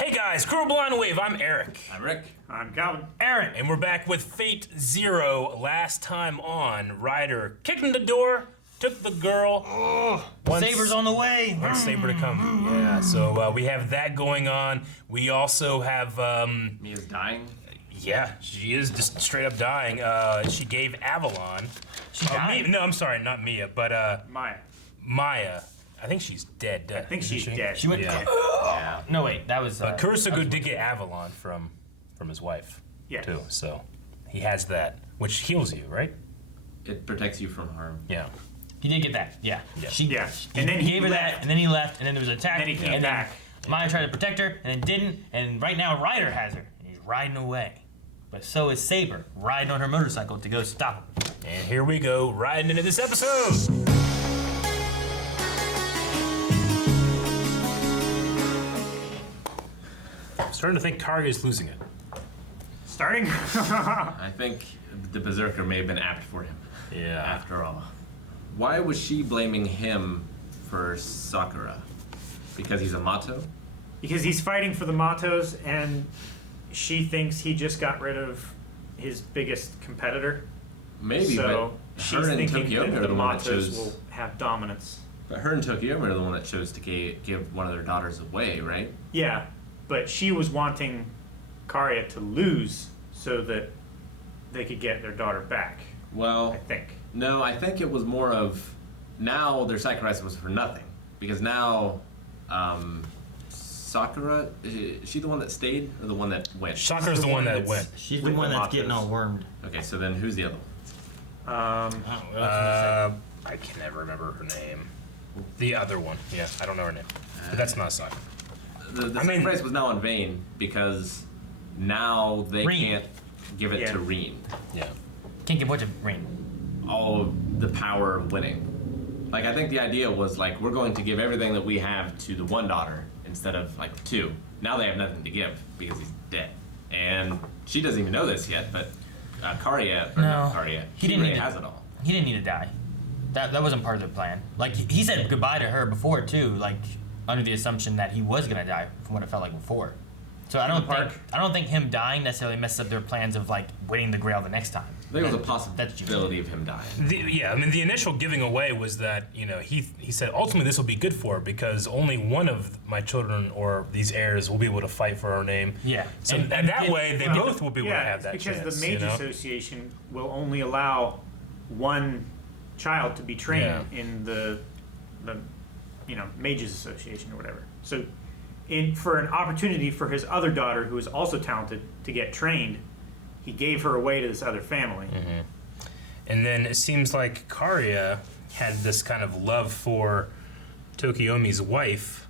Hey guys, Crew Blind Wave, I'm Eric. I'm Rick. I'm Calvin. Aaron. And we're back with Fate Zero. Last time on, Ryder kicked in the door, took the girl. Saber's on the way. One Saber to come. Yeah, so we have that going on. We also have, Mia's dying. yeah, she is just straight up dying. She gave Avalon. She died? No, I'm sorry, not Mia, but Maya. Maya. I think she's dead. I think she's dead. She went. Yeah. Yeah. No, wait, that was. But Kurisugu did get Avalon from his wife, Yes. too. So he has that, which heals you, right? It protects you from harm. Yeah. He did get that. Yeah. Yeah. Yeah. And then he gave her that, left. and then he left, and then there was an attack, And then he came back. Maya tried to protect her, and then didn't, and right now Ryder has her, and he's riding away. But so is Saber, riding on her motorcycle to go stop him. And here we go, riding into this episode. I'm starting to think Karya's losing it. Starting? I think the Berserker may have been apt for him, Yeah. after all. Why was she blaming him for Sakura? Because he's a Mato? Because he's fighting for the Matos, and she thinks he just got rid of his biggest competitor. Maybe, So but she's her and thinking Tokyo that are the the one that Matos chose. will have dominance. But her and Tokyo are the one that chose to give one of their daughters away, right? Yeah, but she was wanting Karya to lose so that they could get their daughter back, Well, I think. no, I think it was more of now their sacrifice was for nothing because now Sakura is she the one that stayed or the one that went? Sakura's the one that went. She's With the one the that's getting Matos. all wormed. Okay, so then who's the other one? I can never remember her name. The other one. Yeah, I don't know her name. But that's not Sakura. The I mean- sacrifice was now in vain because now they Reen. can't give it Yeah. to Reen. Yeah. Can't get what to ring. All of the power of winning. Like I think the idea was like we're going to give everything that we have to the one daughter instead of like two. Now they have nothing to give because he's dead, and she doesn't even know this yet. But Karya, or not Karya, he didn't need to- has it all. He didn't need to die. That wasn't part of their plan. Like he said goodbye to her before too, like under the assumption that he was gonna die from what it felt like before. So I don't think him dying necessarily messes up their plans of like winning the Grail the next time. I think it was a That's possibility of him dying. Yeah, I mean, the initial giving away was that, you know, he said, ultimately this will be good for her because only one of my children or these heirs will be able to fight for our name. Yeah. So And- and that and- way, they Well, both will be able to yeah, have that because chance. the Mage you know? Association will only allow one child to be trained Yeah. in the Mages Association or whatever. So, for an opportunity for his other daughter, who is also talented, to get trained, he gave her away to this other family. Mm-hmm. And then it seems like Karya had this kind of love for Tokiomi's wife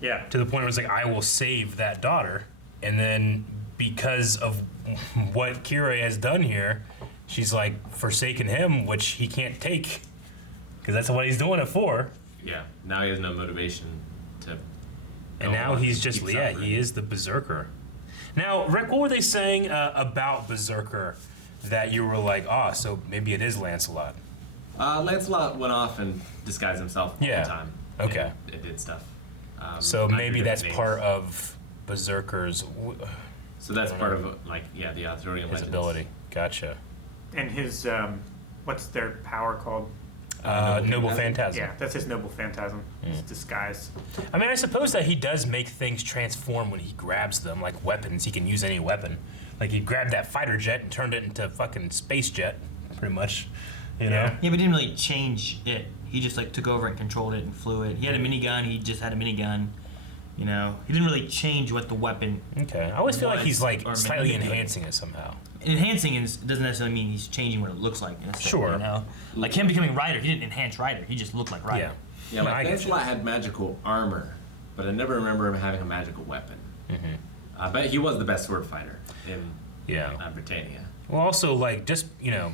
Yeah. to the point where it's like, I will save that daughter. And then because of what Kira has done here, she's like forsaken him, which he can't take because that's what he's doing it for. Yeah. Now he has no motivation to. And go now on, he's just, keep yeah, suffering. he is the Berserker. Now, Rick, what were they saying about Berserker that you were like, so maybe it is Lancelot? Lancelot went off and disguised himself all Yeah. the time. Okay. It did stuff. So under maybe that's different part names. of Berserker's So that's I don't part know. of like the Arthurian his legends. ability. Gotcha. And his, what's their power called? Noble Phantasm. Yeah, that's his noble phantasm. His disguise. I mean, I suppose that he does make things transform when he grabs them, like weapons. He can use any weapon. Like he grabbed that fighter jet and turned it into fucking space jet, pretty much. You know? Yeah, but he didn't really change it. He just like took over and controlled it and flew it. He had a minigun. He just had a minigun. You know, he didn't really change what the weapon. Okay. I always feel like he's like Or slightly manipulate. enhancing it somehow. Enhancing doesn't necessarily mean he's changing what it looks like. Sure. You know, like him becoming Ryder, he didn't enhance Ryder. He just looked like Ryder. Yeah. Yeah, No, I like get Lancelot had magical armor, but I never remember him having a magical weapon. Mm-hmm. But he was the best sword fighter in Yeah. Britannia. Well, also, like, just, you know,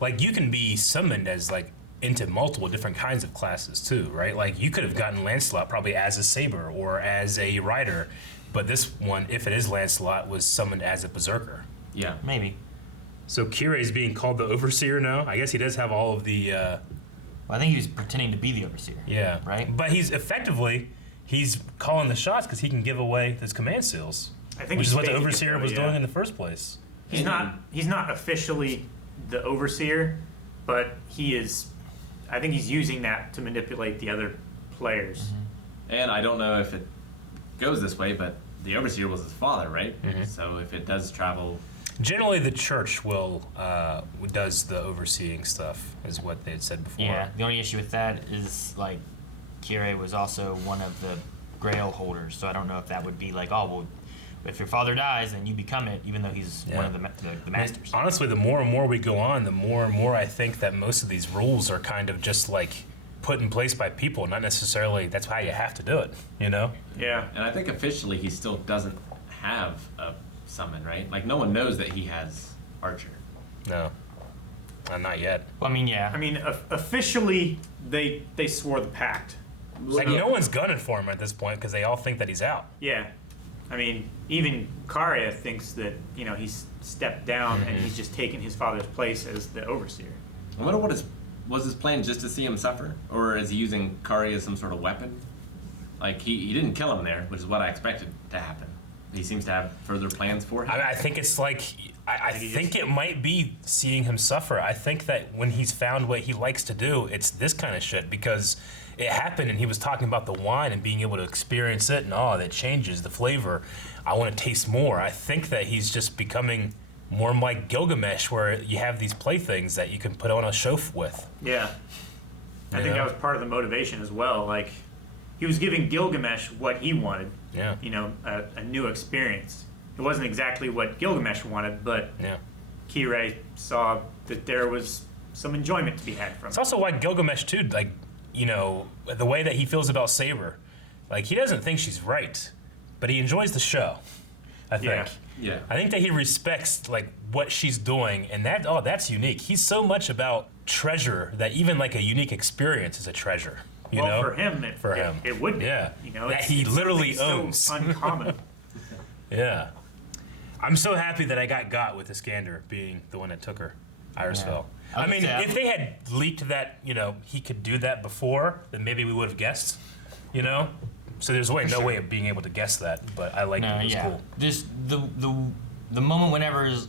like, you can be summoned as, like, into multiple different kinds of classes, too, right? Like, you could have gotten Lancelot probably as a saber or as a rider, but this one, if it is Lancelot, was summoned as a berserker. Yeah. Maybe. So Kira is being called the Overseer now? I guess he does have all of the, Well, I think he was pretending to be the overseer. yeah. Right? But he's effectively, he's calling the shots because he can give away his command seals, I think which he's is what the faking it, overseer though, was yeah. doing in the first place. He's not officially the overseer, but he is. I think he's using that to manipulate the other players. And I don't know if it goes this way, but the overseer was his father, right? So if it does travel, Generally, the church does the overseeing stuff, is what they had said before. Yeah, the only issue with that is like Kire was also one of the Grail holders, so I don't know if that would be like, oh well, if your father dies, then you become it, even though he's one of the masters. Honestly, the more and more we go on, the more and more I think that most of these rules are kind of just like put in place by people, not necessarily that's how you have to do it, you know? Yeah. and I think officially he still doesn't have a summon, right? Like no one knows that he has Archer. No. Not yet. Well, I mean, yeah. I mean, officially, they swore the pact. Like, no one's gunning for him at this point because they all think that he's out. Yeah. I mean, even Karya thinks that, he's stepped down and he's just taken his father's place as the overseer. I wonder was his plan just to see him suffer, or is he using Kari as some sort of weapon? Like he didn't kill him there, which is what I expected to happen. He seems to have further plans for him. I think it's like, I think it might be seeing him suffer. I think that when he's found what he likes to do, it's this kind of shit because it happened and he was talking about the wine and being able to experience it and that changes the flavor. I want to taste more. I think that he's just becoming more like Gilgamesh where you have these playthings that you can put on a show with. Yeah. I think that was part of the motivation as well. Like, he was giving Gilgamesh what he wanted. Yeah. A new experience. It wasn't exactly what Gilgamesh wanted, but Kirei saw that there was some enjoyment to be had from it. It's also why Gilgamesh too, like, the way that he feels about Saber. Like, he doesn't think she's right, but he enjoys the show, I think. Yeah. I think that he respects, like, what she's doing, and that's unique. He's so much about treasure that even, like, a unique experience is a treasure. You know? For him, it would be. Yeah. it's That he literally something owns. so uncommon. Yeah. I'm so happy that I got with Iskander being the one that took her, Iris fell. I mean, if they had leaked that, he could do that before, then maybe we would have guessed, So there's no way of being able to guess that, but I like it. It was cool. Just the moment whenever is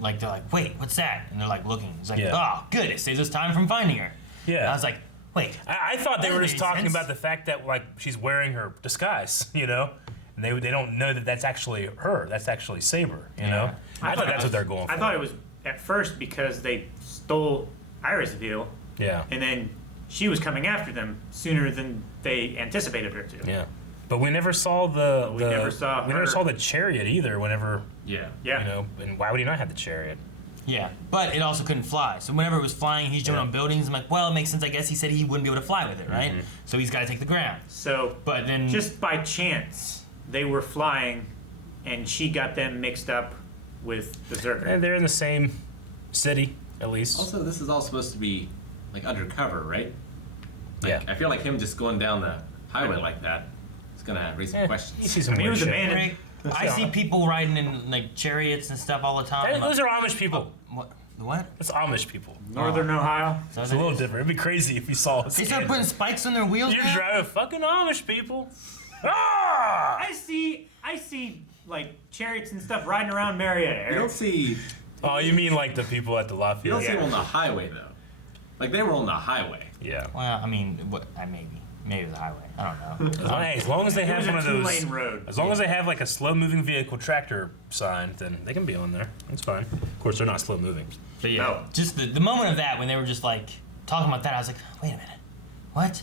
like they're like, wait, what's that? And they're like looking. It's like, oh, good, it saves us time from finding her. Yeah. And I was like, wait. I thought they were just talking sense. about the fact that like she's wearing her disguise, and they don't know that that's actually her. That's actually Saber, I thought that's what they're going for. I thought it was at first because they stole Irisville. Yeah. And then she was coming after them sooner than they anticipated her to. Yeah. But we never saw we never saw the chariot either. Whenever Yeah. and why would he not have the chariot? Yeah, but it also couldn't fly. So whenever it was flying, he's jumping on buildings. I'm like, well, it makes sense. I guess he said he wouldn't be able to fly with it, right? So he's got to take the ground. So, but then just by chance, they were flying, and she got them mixed up with Berserker. And they're in the same city, at least. Also, this is all supposed to be like undercover, right? Yeah. I feel like him just going down the highway like that is gonna raise some You questions. see some he weird was shit. abandoned. I see people riding in like chariots and stuff all the time. Those are Amish people. What? The what? That's Amish people. Northern Ohio. So It's a little different. It'd be crazy if you saw us. They start putting spikes on their wheels. You're now? driving fucking Amish people. Ah! I see like chariots and stuff riding around Marietta. You Eric. don't see Oh, you mean like the people at the you Lafayette? don't see them on the highway though. Like they were on the highway. Yeah. Well, I mean, maybe it was a highway. I don't know. Hey, as long as they It have was a one of those, two-lane road. as long as they have like a slow-moving vehicle tractor sign, then they can be on there. That's fine. Of course, they're not slow-moving. But yeah, No. just the moment of that when they were just like talking about that, I was like, wait a minute, what?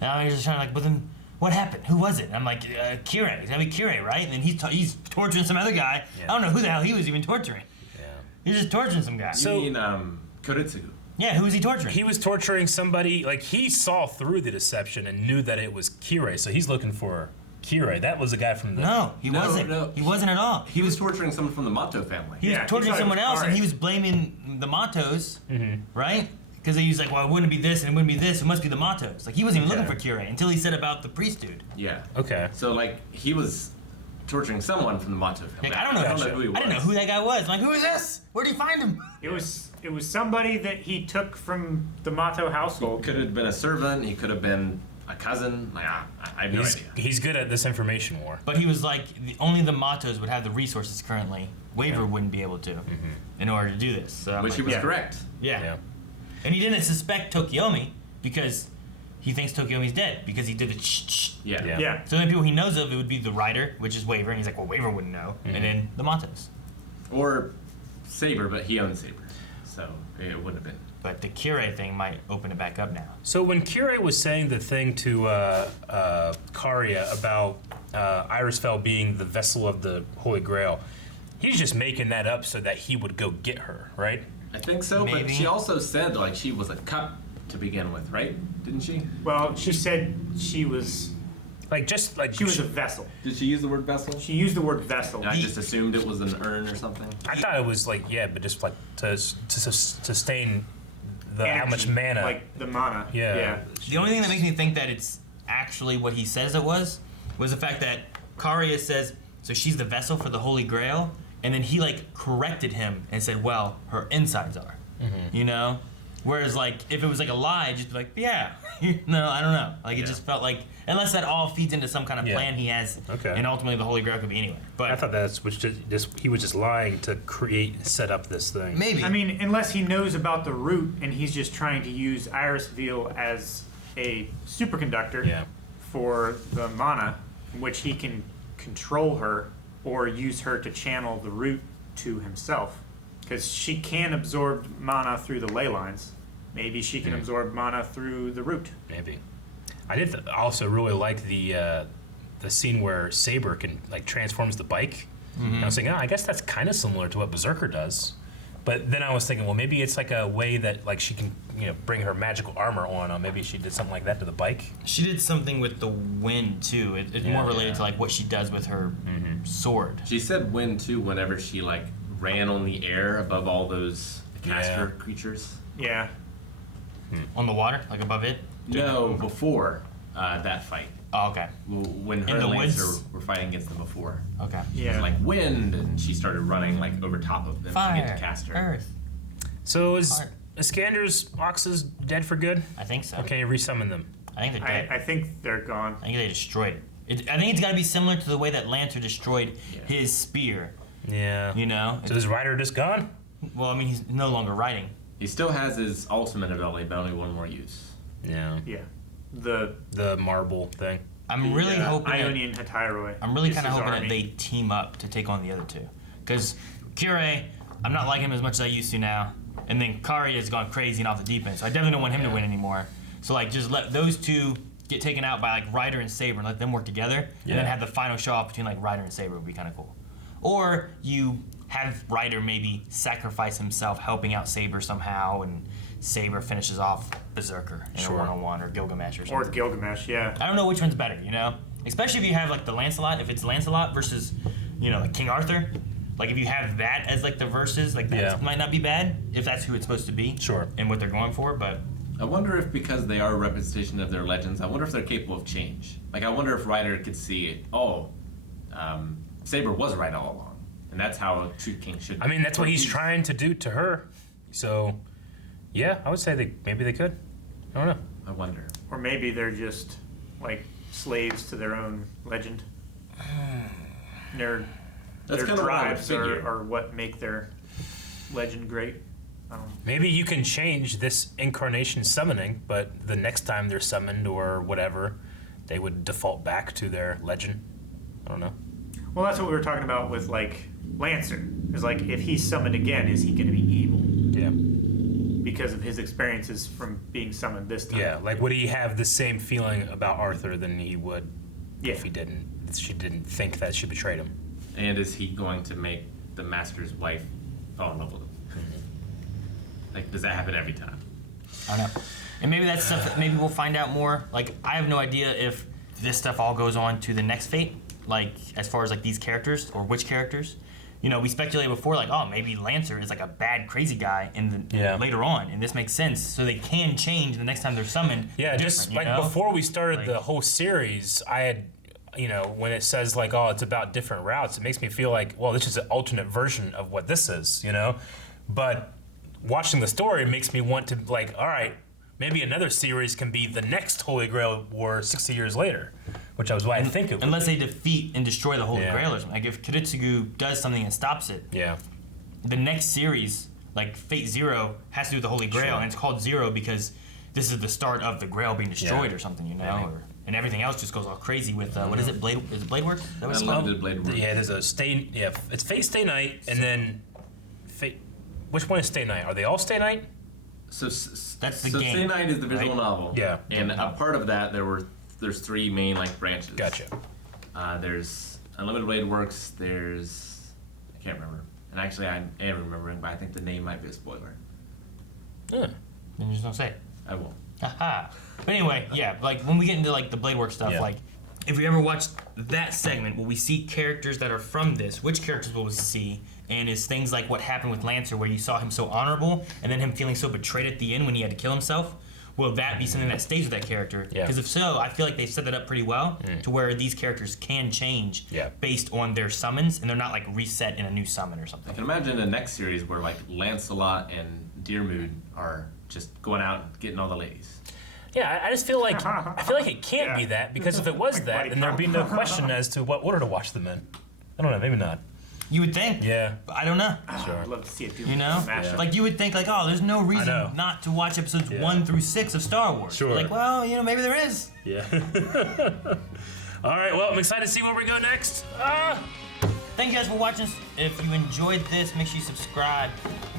And I was just trying to like, but then what happened? Who was it? And I'm like, Kirei. It's gotta be Kirei, right? And then he's torturing some other guy. Yeah. I don't know who the hell he was even torturing. Yeah. He's just torturing some guy. So- You mean Koritsugu? Yeah, who was he torturing? He was torturing somebody. Like he saw through the deception and knew that it was Kirei, so he's looking for Kirei. That was the guy from the. no, he No, wasn't. no. He wasn't at all. He was torturing someone from the Mato family. He was Yeah, he torturing thought it someone was else, and Kare. he was blaming the Matos, right? Because he was like, well, it wouldn't be this and it wouldn't be this. It must be the Matos. Like he wasn't even looking for Kirei until he said about the priest dude. Yeah. Okay. So like he was torturing someone from the Mato family. Like, I don't know who he was. I didn't know who that guy was. I'm like, who is this? Where'd he find him? It was somebody that he took from the Mato household. Could have been a servant. He could have been a cousin. Like I have no idea. He's good at this information war. But he was like, only the Matos would have the resources currently. Waver wouldn't be able to in order to do this. So I'm Which like, he was yeah. correct. yeah. And he didn't suspect Tokiomi because he thinks Tokiomi's dead because he did the ch. Yeah. Yeah. Yeah. So the only people he knows of, it would be the Rider, which is Waver, and he's like, well, Waver wouldn't know. And then the Matos. Or Saber, but he owns Saber, so it wouldn't have been. But the Kire thing might open it back up now. So when Kire was saying the thing to Karia about Irisfell being the vessel of the Holy Grail, he's just making that up so that he would go get her, right? I think so, Maybe. but she also said like she was a cup to begin with, right? Didn't she? Well, she said she was she was a vessel. Did she use the word vessel? She used the word vessel. I just assumed it was an urn or something. I thought it was like but just like to sustain the how much Energy, mana. like the mana. Yeah. The only thing that makes me think that it's actually what he says it was the fact that Karia says, so she's the vessel for the Holy Grail, and then he like corrected him and said, well, her insides are. You know? Whereas like if it was like a lie, it'd just be like, yeah. No, I don't know. Like it just felt like unless that all feeds into some kind of plan he has, Okay. and ultimately the Holy Grail could be anywhere. But I thought that's which just he was just lying to set up this thing. maybe. I mean, unless he knows about the root and he's just trying to use Irisfell as a superconductor Yeah. for the mana, in which he can control her or use her to channel the root to himself. Because she can absorb mana through the ley lines. Maybe she can absorb mana through the root. Maybe. I did also really like the scene where Saber can like transforms the bike. And I was thinking, I guess that's kind of similar to what Berserker does. But then I was thinking, well, maybe it's like a way that like she can bring her magical armor on. Or maybe she did something like that to the bike. She did something with the wind too. It's more related to like what she does with her sword. She said wind too whenever she like ran on the air above all those caster creatures. Yeah. On the water, like above it. No, before that fight. Oh, okay. When her In the and Lancer woods? were fighting against them before. Okay. It Yeah. was like wind, and she started running like over top of them to Fire, get to caster. earth. So is Fire. Iskander's Oxes dead for good? I think so. Or can you resummon them? I think they're dead. I think they're gone. I think they destroyed it. I think it's got to be similar to the way that Lancer destroyed Yeah. his spear. Yeah. You know. So is Ryder just gone? Well, I mean, he's no longer riding. He still has his ultimate ability, but only one more use. Yeah. Yeah. The marble thing. I'm really hoping. Ionian Hetairoi. I'm really is kind of his hoping army. that they team up to take on the other two. Because Kire, I'm not liking him as much as I used to now. And then Kari has gone crazy and off the deep end. So I definitely don't want him to win anymore. So like just let those two get taken out by like Ryder and Saber and let them work together. And then have the final show off between like Ryder and Saber would be kind of cool. Or you have Ryder maybe sacrifice himself helping out Saber somehow and Saber finishes off Berserker in a one-on-one or Gilgamesh or something. Or Gilgamesh, yeah. I don't know which one's better, you know? Especially if you have like the Lancelot, if it's Lancelot versus, like King Arthur. Like if you have that as like the verses, like that might not be bad if that's who it's supposed to be. Sure. And what they're going for, but I wonder if because they are a representation of their legends, I wonder if they're capable of change. Like I wonder if Ryder could see, Saber was right all along. And that's how a true king should be. I mean, that's what he's trying to do to her. So, yeah, I would say maybe they could. I don't know. I wonder. Or maybe they're just like slaves to their own legend. Their That's kind of drives what I would figure. are what make their legend great. Maybe you can change this incarnation summoning, but the next time they're summoned or whatever, they would default back to their legend. I don't know. Well, that's what we were talking about with like Lancer. Is like if he's summoned again, is he going to be evil Yeah. because of his experiences from being summoned this time? Yeah, like would he have the same feeling about Arthur than he would if she didn't think that she betrayed him? And is he going to make the master's wife fall in love with him? Like, does that happen every time? I don't know. And maybe that's stuff that maybe we'll find out more. Like, I have no idea if this stuff all goes on to the next fate, like, as far as, like, these characters, or which characters. We speculated before, like, oh, maybe Lancer is, like, a bad, crazy guy later on, and this makes sense, so they can change the next time they're summoned. Yeah, just like before we started the whole series, I had, when it says, like, oh, it's about different routes, it makes me feel like, well, this is an alternate version of what this is, But watching the story makes me want to, like, all right, maybe another series can be the next Holy Grail War 60 years later, which was what I think it would. Unless they defeat and destroy the Holy Yeah. Grail or something. Like if Kiritsugu does something and stops it, Yeah. the next series, like Fate Zero, has to do with the Holy Grail, Sure. and it's called Zero because this is the start of the Grail being destroyed Yeah. or something, you know? Yeah. And everything else just goes all crazy with, what is it, Blade? Is it Blade Work? Is that what it's called? Unlimited Blade Work. Yeah, there's a stay. Yeah, it's Fate Stay Night, and then Fate. Which one is Stay Night? Are they all Stay Night? So That's the so game, Stay Night is the visual right? novel. Yeah. And a part of that, there's 3 main like branches. Gotcha. There's Unlimited Blade Works. There's I can't remember. And actually, I am remembering, but I think the name might be a spoiler. Yeah. Then you just don't say it. I won't. Haha. But anyway, yeah, like when we get into like the Blade Work stuff, Yeah. like if we ever watched that segment, will we see characters that are from this? Which characters will we see? And is things like what happened with Lancer, where you saw him so honorable, and then him feeling so betrayed at the end when he had to kill himself? Will that be something that stays with that character? Yeah. Because if so, I feel like they set that up pretty well to where these characters can change Yeah. based on their summons, and they're not like reset in a new summon or I something. can imagine the next series where like Lancelot and Deermood are just going out and getting all the ladies. Yeah, I just feel like it can't be Yeah. that, because if it was Like that, Buddy then there'd be no Cop. question as to what order to watch them in. I don't know, maybe not. You would think. Yeah. But I don't know. Sure. I'd love to see it do You know, mashup. like you would think, like, oh, there's no reason know. not to watch episodes Yeah. 1 through 6 of Star Wars. Sure. Like, well, you know, maybe there is. Yeah. All right, well, I'm excited to see where we go next. Thank you guys for watching. If you enjoyed this, make sure you subscribe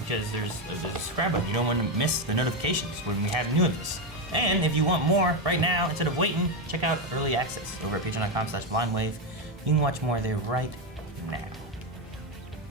because there's a subscribe button. You don't want to miss the notifications when we have new of this. And if you want more right now, instead of waiting, check out Early Access over at patreon.com/blindwave. You can watch more there right now.